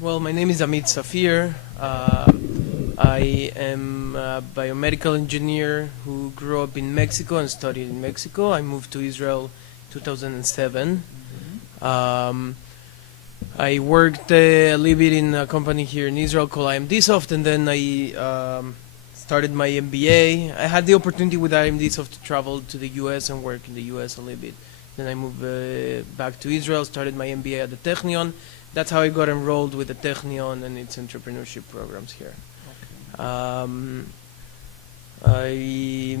Well, my name is Amit Safir. I am a biomedical engineer who grew up in Mexico and studied in Mexico. I moved to Israel 2007. I worked a little bit in a company here in Israel called IMDsoft, and then I started my MBA. I had the opportunity with IMDsoft to travel to the US and work in the US a little bit. Then I moved back to Israel, started my MBA at the Technion. That's how I got enrolled with the Technion and its entrepreneurship programs here. I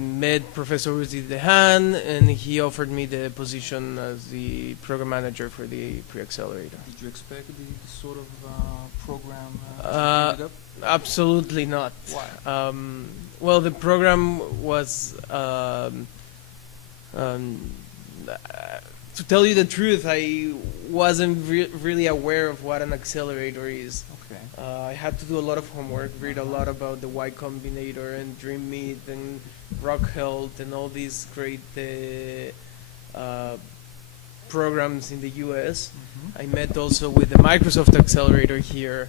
met Professor Uzi Dehan, and he offered me the position as the program manager for the pre-accelerator. Did you expect the sort of program to up? Absolutely not. Why? Well, the program was, to tell you the truth, I wasn't really aware of what an accelerator is. Okay. I had to do a lot of homework, read a lot about the Y Combinator and Dream Meet and Rock Health and all these great programs in the US. I met also with the Microsoft Accelerator here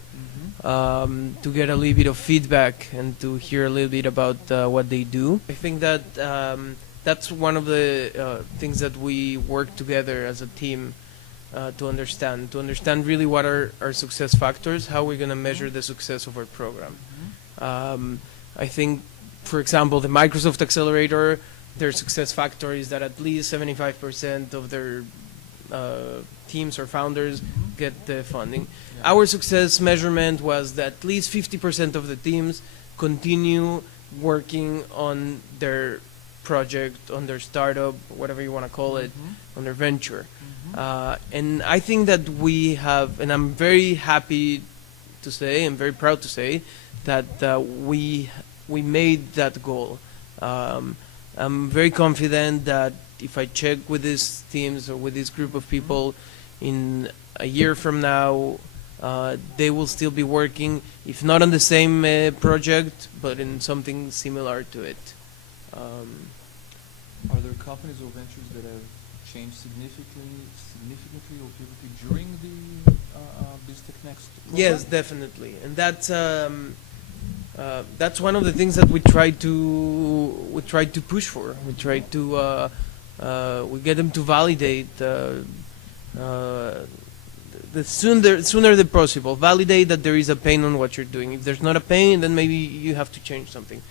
to get a little bit of feedback and to hear a little bit about what they do. I think that that's one of the things that we work together as a team to understand really what are our success factors, how we're going to measure the success of our program. I think, for example, the Microsoft Accelerator, their success factor is that at least 75% of their teams or founders get the funding. Yeah. Our success measurement was that at least 50% of the teams continue working on their project, on their startup, whatever you want to call it, on their venture. And I think that we have, and I'm very happy to say, I'm very proud to say, that we made that goal. I'm very confident that if I check with these teams or with this group of people in a year from now, they will still be working, if not on the same project, but in something similar to it. Are there companies or ventures that have changed significantly or pivotally during the BizTEC Next program? Yes, definitely, and that's one of the things that we try to push for. We try to we get them to validate the sooner the possible. Validate that there is a pain on what you're doing. If there's not a pain, then maybe you have to change something.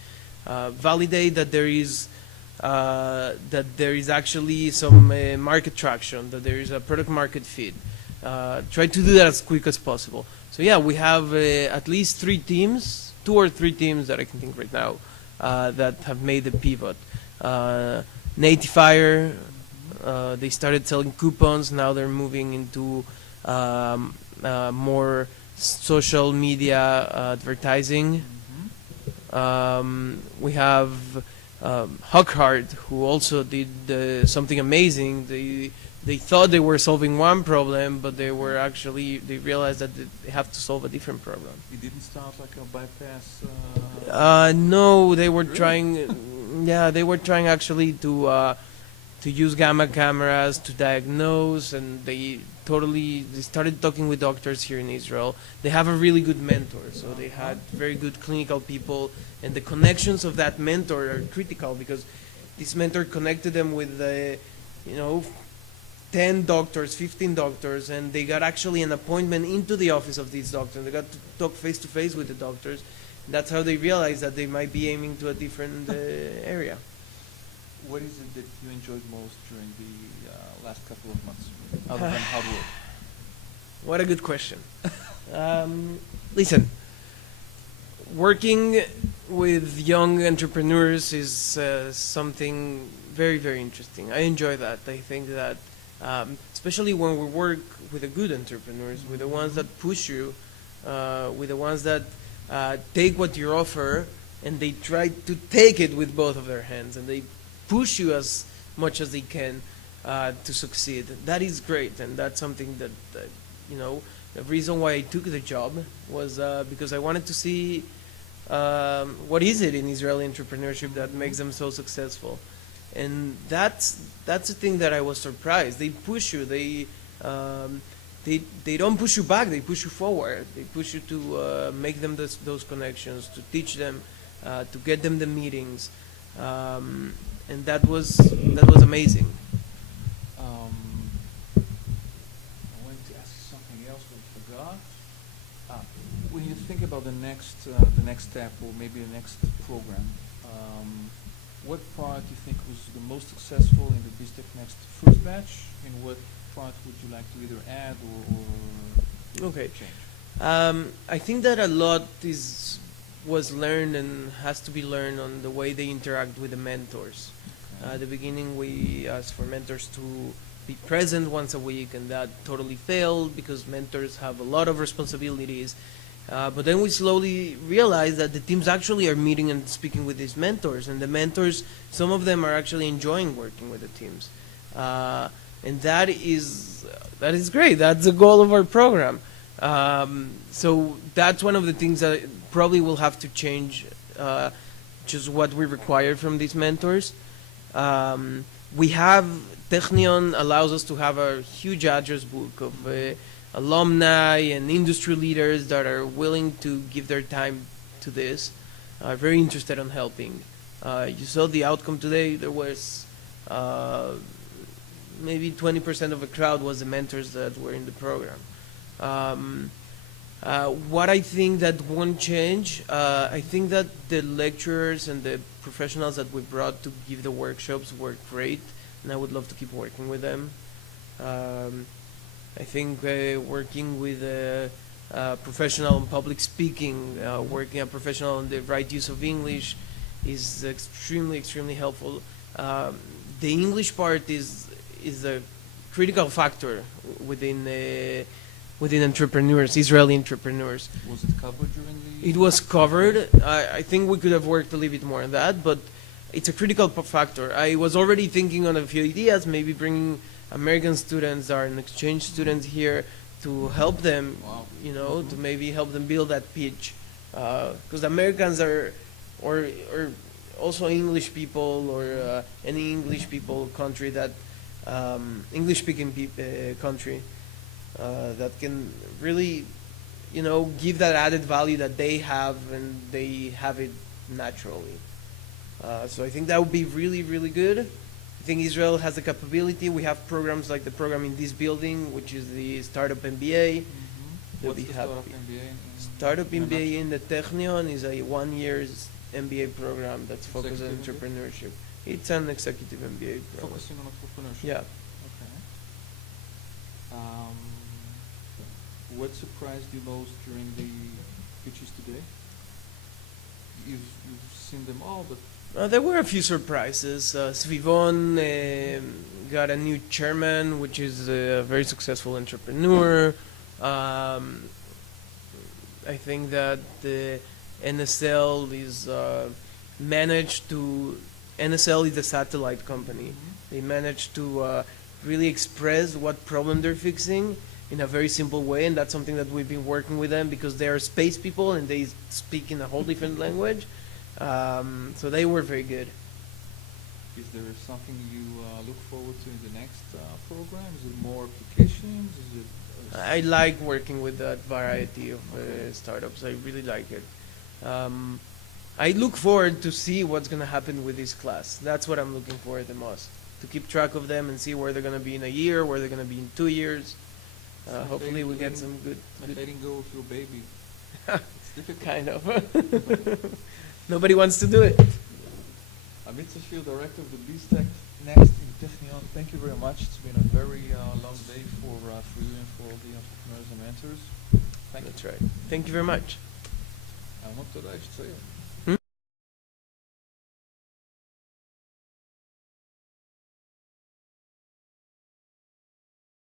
Validate that there is actually some market traction, that there is a product market fit. Try to do that as quick as possible. So yeah, we have at least 2 or 3 teams that I can think right now that have made the pivot. Natifier, they started selling coupons. Now they're moving into more social media advertising. We have Huckhard, who also did something amazing. They thought they were solving one problem, but they realized that they have to solve a different problem. It didn't start like a bypass? No, they were really? trying. Yeah, they were trying actually to use gamma cameras to diagnose, and they started talking with doctors here in Israel. They have a really good mentor, so they had very good clinical people, and the connections of that mentor are critical because this mentor connected them with 10 doctors, 15 doctors, and they got actually an appointment into the office of these doctors. They got to talk face to face with the doctors. That's how they realized that they might be aiming to a different area. What is it that you enjoyed most during the last couple of months, other than hard work? What a good question. Listen, working with young entrepreneurs is something very, very interesting. I enjoy that. I think that, especially when we work with the good entrepreneurs, with the ones that push you, with the ones that take what you offer and they try to take it with both of their hands, and they push you as much as they can to succeed. That is great, and that's something that, the reason why I took the job was because I wanted to see what is it in Israeli entrepreneurship that makes them so successful. And that's the thing that I was surprised. They push you. they don't push you back, they push you forward. They push you to make them those connections, to teach them, to get them the meetings, and that was amazing. I wanted to ask something else, but I forgot. When you think about the next step, or maybe the next program, what part do you think was the most successful in the BizTEC Next first batch, and what part would you like to either add or change? I think that a lot was learned and has to be learned on the way they interact with the mentors. Okay. At the beginning, we asked for mentors to be present once a week, and that totally failed because mentors have a lot of responsibilities. But then we slowly realized that the teams actually are meeting and speaking with these mentors, and the mentors, some of them are actually enjoying working with the teams, and that is great. That's the goal of our program. So that's one of the things that probably will have to change, just what we require from these mentors. We have Technion allows us to have a huge address book of alumni and industry leaders that are willing to give their time to this, very interested in helping. You saw the outcome today. There was maybe 20% of the crowd was the mentors that were in the program. What I think that won't change, I think that the lecturers and the professionals that we brought to give the workshops were great, and I would love to keep working with them. I think working with a professional in public speaking, working a professional in the right use of English is extremely helpful. The English part is a critical factor within entrepreneurs, Israeli entrepreneurs. Was it covered during the? It was covered. I think we could have worked a little bit more on that, but it's a critical factor. I was already thinking on a few ideas, maybe bringing American students or an exchange students here to help them, Wow. to maybe help them build that pitch. Because Americans are, or also English people, or any English people country that, English-speaking country, that can really, give that added value that they have, and they have it naturally. So I think that would be really good. I think Israel has the capability. We have programs like the program in this building, which is the Startup MBA. They'll What's be the happy. Startup MBA? Startup MBA in the Technion is a 1 year's MBA program that's focused on Executive entrepreneurship. It's an executive MBA program. Focusing on entrepreneurship. Yeah. Okay. What surprised you most during the pitches today? You've seen them all, but There were a few surprises. Svivon got a new chairman, which is a very successful entrepreneur. I think that the NSL is NSL is a satellite company. They managed to really express what problem they're fixing in a very simple way, and that's something that we've been working with them because they are space people and they speak in a whole different language. So they were very good. is there something you look forward to in the next program? Is it more applications? Is it? I like working with that variety of startups. I really like it. I look forward to see what's going to happen with this class. That's what I'm looking for the most. To keep track of them and see where they're going to be in a year, where they're going to be in 2 years. Hopefully we get some good. Letting go of your baby. It's difficult. Kind of. Nobody wants to do it. Amit Safir, director of the BizTEC Next in Technion. Thank you very much. It's been a very long day for you and for all the entrepreneurs and mentors. Thank you. That's right. Thank you very much. המון תודה, יש ציון.